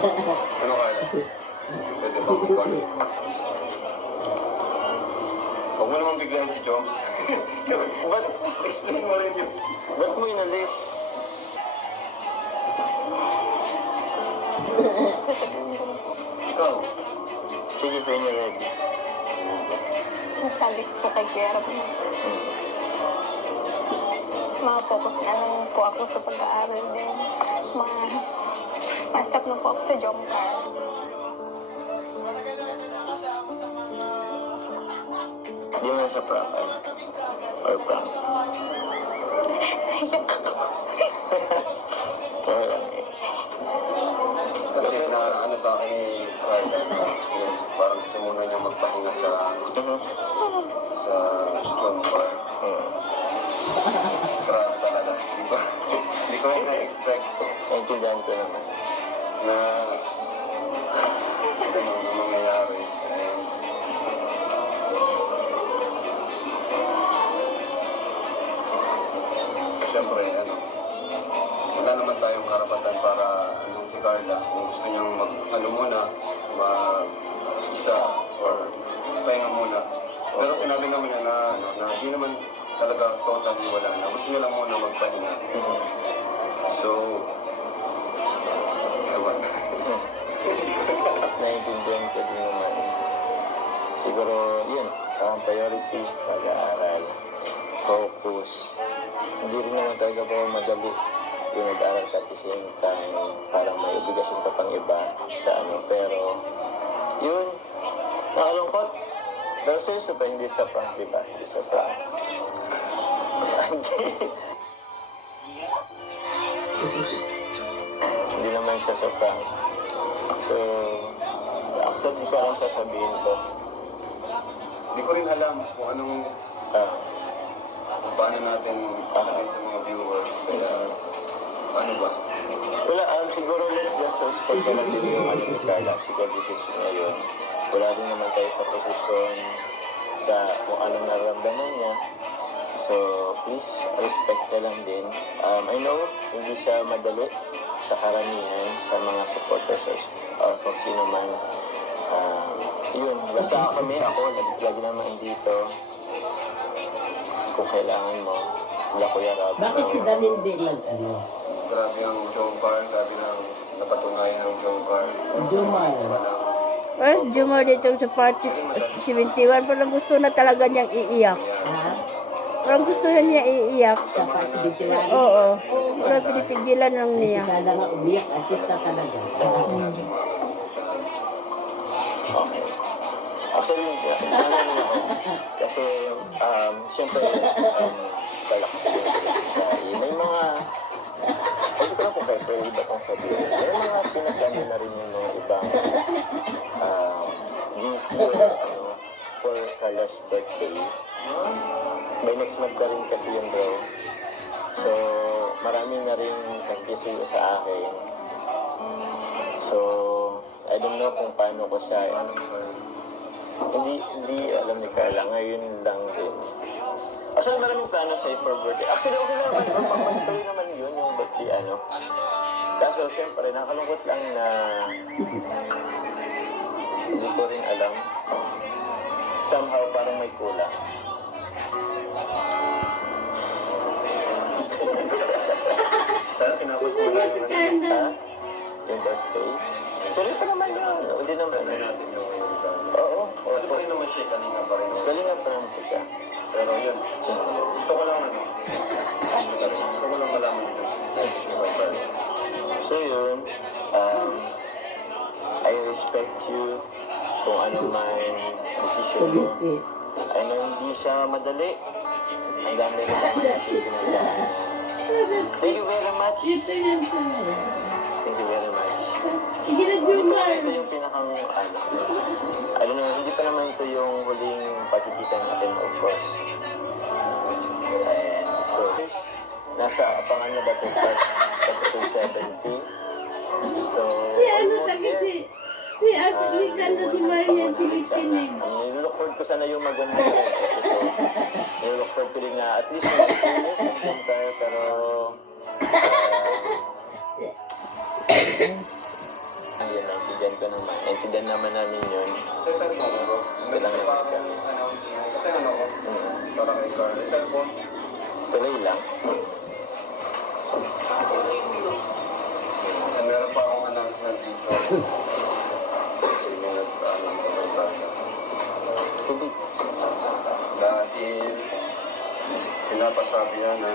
Ano kaya? Pwede bang ikaw? Huwag mo naman biglayin si Joms. Ba't? Explain mo rin yun. Ba't mo inalis? Ikaw? Sige, when you're ready. Nasabi ko po kay Kuya Rob na mga-focus na lang po ako sa pag-aaral din. Ma-stop na po ako sa job car. Hindi mo na sa prank, or prank. Naiyak ako. Kaya lang eh. Kasi na ano sa akin ni Carla na yun, parang gusto muna niya magpahinga sa John Bar. Grabe talaga. Hindi ko na-expect Naintindihan ko naman. na ganun ang mangyayari. Siyempre, ano, wala naman tayong karapatan para anong si Carla, kung gusto niyang ano muna, mag-isa or pahinga muna. Pero sinabi naman niya na, ano, na di naman talaga totally wala na. Gusto niya lang muna magpahinga. So, ewan. Naintindihan ko din naman. Siguro, yun, ang priorities, pag-aaral, focus. Hindi rin naman talaga po madali yung nag-aaral ka at the same time, parang may obligasyon ka pang iba sa ano. Pero, yun, nakalungkot. Pero seryoso pa, hindi sa prank, diba? Hindi sa prank. Hindi naman siya sa prank. So, actually, di ko alam sasabihin ko. Hindi ko rin alam kung anong paano natin sasabihin sa mga viewers. Kaya, paano ba? Wala, siguro let's just respect na lang din yung ano ni Carla. Siguro decision niya yun. Wala din naman tayo sa posisyon sa kung anong nararamdaman niya. So, please, respect na lang din. I know, hindi siya madali sa karamihan, sa mga supporters or kung sino man. Yun, basta kami, ako, lagi naman dito. Kung kailangan mo, wala Kuya Rob. Bakit si Dan hindi ano? Grabe ang Joe Car, grabe na napatunayan ng Joe Car. Jumar. Well, Jumar dito sa part 71, parang gusto na talaga niyang iiyak. Ha? Parang gusto na niya iiyak. Sa part 71? Oo. Parang pinipigilan lang Si niya. Carla nga umiyak, artista talaga. Actually, ano rin ako. Kasi, siyempre, kalak ko may mga, hindi ko na kung kayo pwede ba kong sabihin. May mga pinagdami na rin yung mga ibang this year, for Carla's birthday. By next month na rin kasi yung bro. So, marami na rin nag-issue sa akin. So, I don't know kung paano ko siya, hindi alam ni Carla, ngayon lang din. Actually, maraming plano sa'yo for birthday. Actually, okay lang naman, pag-birthday naman yun, yung birthday, Kaso, syempre, nakalungkot lang na hindi ko rin alam. Somehow, parang may kulang. Sana tinapos mo na yung Ha? Yung birthday? Tuloy pa naman yun. Hindi naman. natin yung Oo. Kasi pa rin naman siya, kanina pa rin. Galingan pa naman ko siya. Pero yun, gusto ko lang gusto ko lang malaman dito. So yun, I respect you kung ano man decision mo. I know hindi siya madali. Ang dami rin naman natin ginagawa. Thank you very much. Thank you very much. Sige na, Jumar. Ito yung pinakang, I don't know, hindi pa naman ito yung huling pagkikita natin, of course. And so, nasa abangan na ba ito part episode 70? So, Si ano talaga si Ashley Kanda, si Marian Tilikinig. Nilook forward ko sana yung maganda na episode. Nilook forward ko din na at least mag-finish tayo, pero Ayun, naintindihan ko naman. Naintindihan naman namin yun. Sa cellphone ko, bro. Ito lang naman parang, kami. kasi ano ko, para kay Carl. Sa cellphone, Tuloy lang. meron pa akong announcement dito. Kasi may nag-ano ko kay Carl. Hindi. Dahil pinapasabi niya na